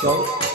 Ciao.